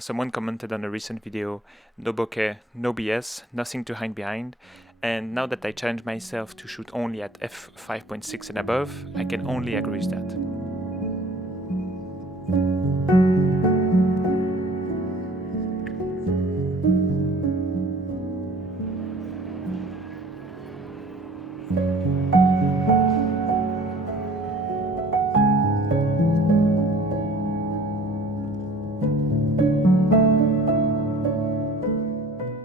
Someone commented on a recent video, no bokeh, no BS, nothing to hide behind, and now that I challenge myself to shoot only at f5.6 and above, I can only agree with that.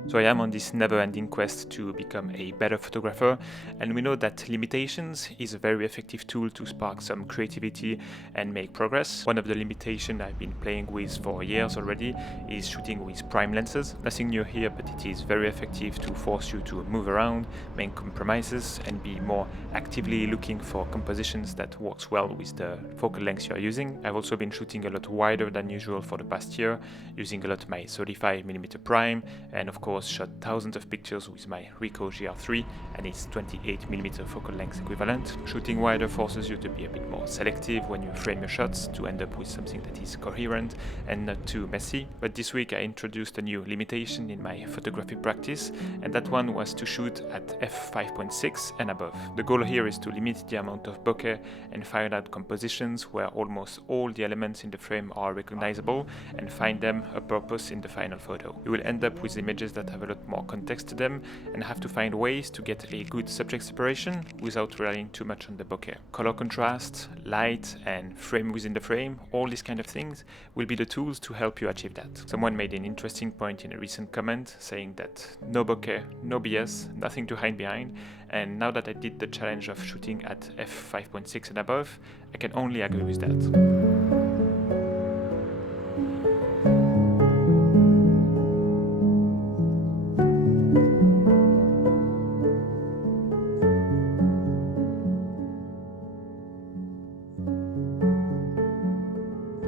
So I am on this never-ending quest to become a better photographer, and we know that limitations is a very effective tool to spark some creativity and make progress. One of the limitations I've been playing with for years already is shooting with prime lenses. Nothing new here, but it is very effective to force you to move around, make compromises, and be more actively looking for compositions that works well with the focal length you are using. I've also been shooting a lot wider than usual for the past year, using a lot my 35mm prime, and of course shot thousands of pictures with my Ricoh GR3 and its 28mm focal length equivalent. Shooting wider forces you to be a bit more selective when you frame your shots to end up with something that is coherent and not too messy. But this week I introduced a new limitation in my photography practice, and that one was to shoot at f5.6 and above. The goal here is to limit the amount of bokeh and find out compositions where almost all the elements in the frame are recognizable and find them a purpose in the final photo. You will end up with images that have a lot more context to them and have to find ways to get a good subject separation without relying too much on the bokeh. Color contrast, light, and frame within the frame, all these kind of things will be the tools to help you achieve that. Someone made an interesting point in a recent comment saying that no bokeh, no BS, nothing to hide behind, and now that I did the challenge of shooting at f5.6 and above, I can only agree with that.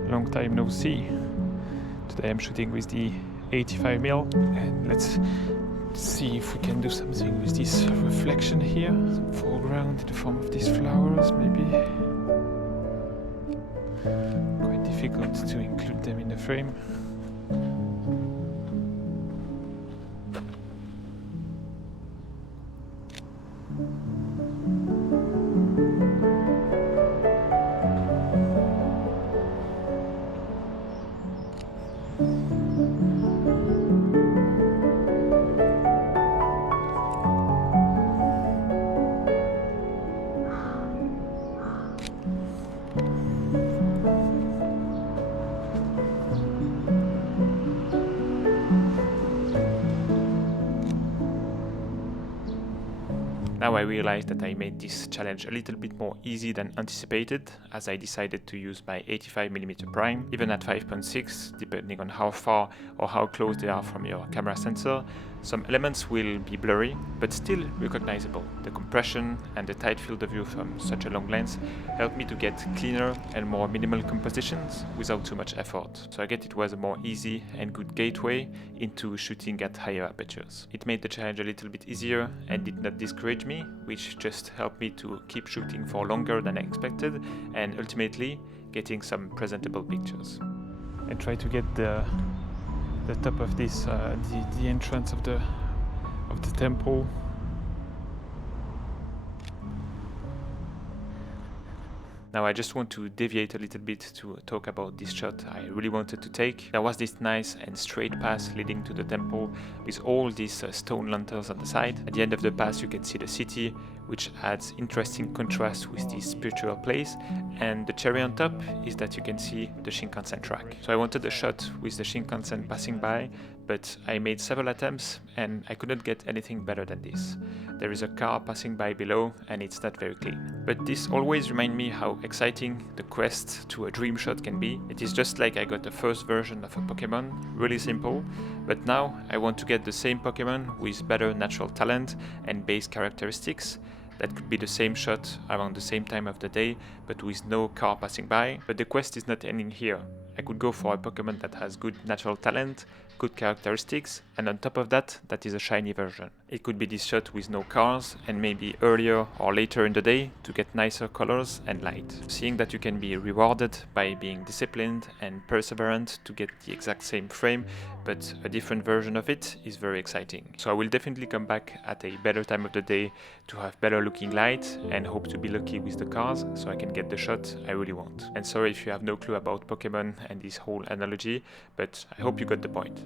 Long time no see. Today I'm shooting with the 85mm, and let's see if we can do something with this reflection here. Some foreground in the form of these flowers, maybe. Quite difficult to include them in the frame. Now I realized that I made this challenge a little bit more easy than anticipated, as I decided to use my 85mm prime, even at 5.6, depending on how far or how close they are from your camera sensor. Some elements will be blurry, but still recognizable. The compression and the tight field of view from such a long lens helped me to get cleaner and more minimal compositions without too much effort. So I guess it was a more easy and good gateway into shooting at higher apertures. It made the challenge a little bit easier and did not discourage me, which just helped me to keep shooting for longer than I expected and ultimately getting some presentable pictures. I try to get the top of this, the entrance of the temple. Now I just want to deviate a little bit to talk about this shot I really wanted to take. There was this nice and straight path leading to the temple with all these stone lanterns on the side. At the end of the path you can see the city, which adds interesting contrast with this spiritual place, and the cherry on top is that you can see the Shinkansen track. So I wanted a shot with the Shinkansen passing by, but I made several attempts and I couldn't get anything better than this. There is a car passing by below and it's not very clean. But this always reminds me how exciting the quest to a dream shot can be. It is just like I got the first version of a Pokemon, really simple, but now I want to get the same Pokemon with better natural talent and base characteristics. That could be the same shot around the same time of the day, but with no car passing by. But the quest is not ending here. I could go for a Pokemon that has good natural talent, good characteristics, and on top of that, that is a shiny version. It could be this shot with no cars, and maybe earlier or later in the day to get nicer colors and light. Seeing that you can be rewarded by being disciplined and perseverant to get the exact same frame, but a different version of it is very exciting. So I will definitely come back at a better time of the day to have better looking light and hope to be lucky with the cars so I can get the shot I really want. And sorry if you have no clue about Pokemon and this whole analogy, but I hope you got the point.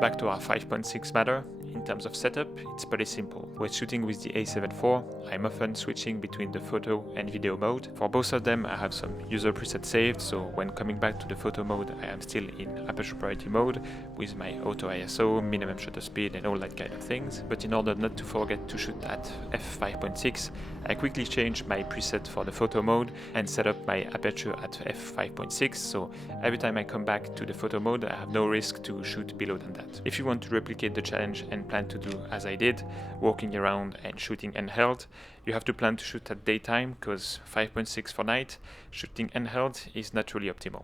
Back to our 5.6 matter, in terms of setup, it's pretty simple. When shooting with the A7IV, I'm often switching between the photo and video mode. For both of them, I have some user presets saved, so when coming back to the photo mode, I am still in aperture priority mode with my auto ISO, minimum shutter speed and all that kind of things. But in order not to forget to shoot at f5.6, I quickly changed my preset for the photo mode and set up my aperture at f5.6, so every time I come back to the photo mode, I have no risk to shoot below than that. If you want to replicate the challenge and plan to do as I did, walking around and shooting handheld, you have to plan to shoot at daytime, because 5.6 for night, shooting handheld is not really optimal.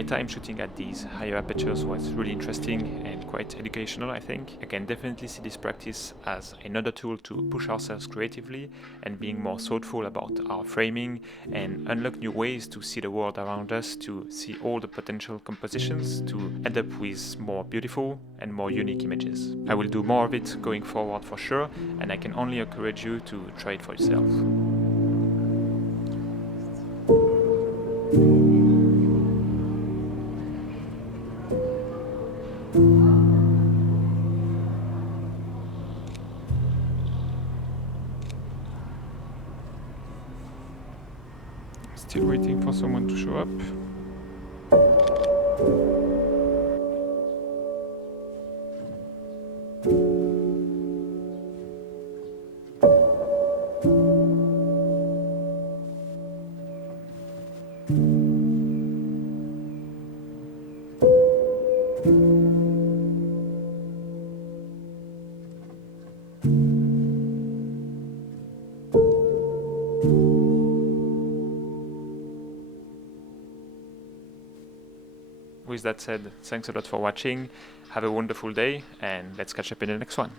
My time shooting at these higher apertures was really interesting and quite educational, I think. I can definitely see this practice as another tool to push ourselves creatively and being more thoughtful about our framing and unlock new ways to see the world around us, to see all the potential compositions, to end up with more beautiful and more unique images. I will do more of it going forward for sure, and I can only encourage you to try it for yourself. Still waiting for someone to show up. With that said, thanks a lot for watching, have a wonderful day, and let's catch up in the next one.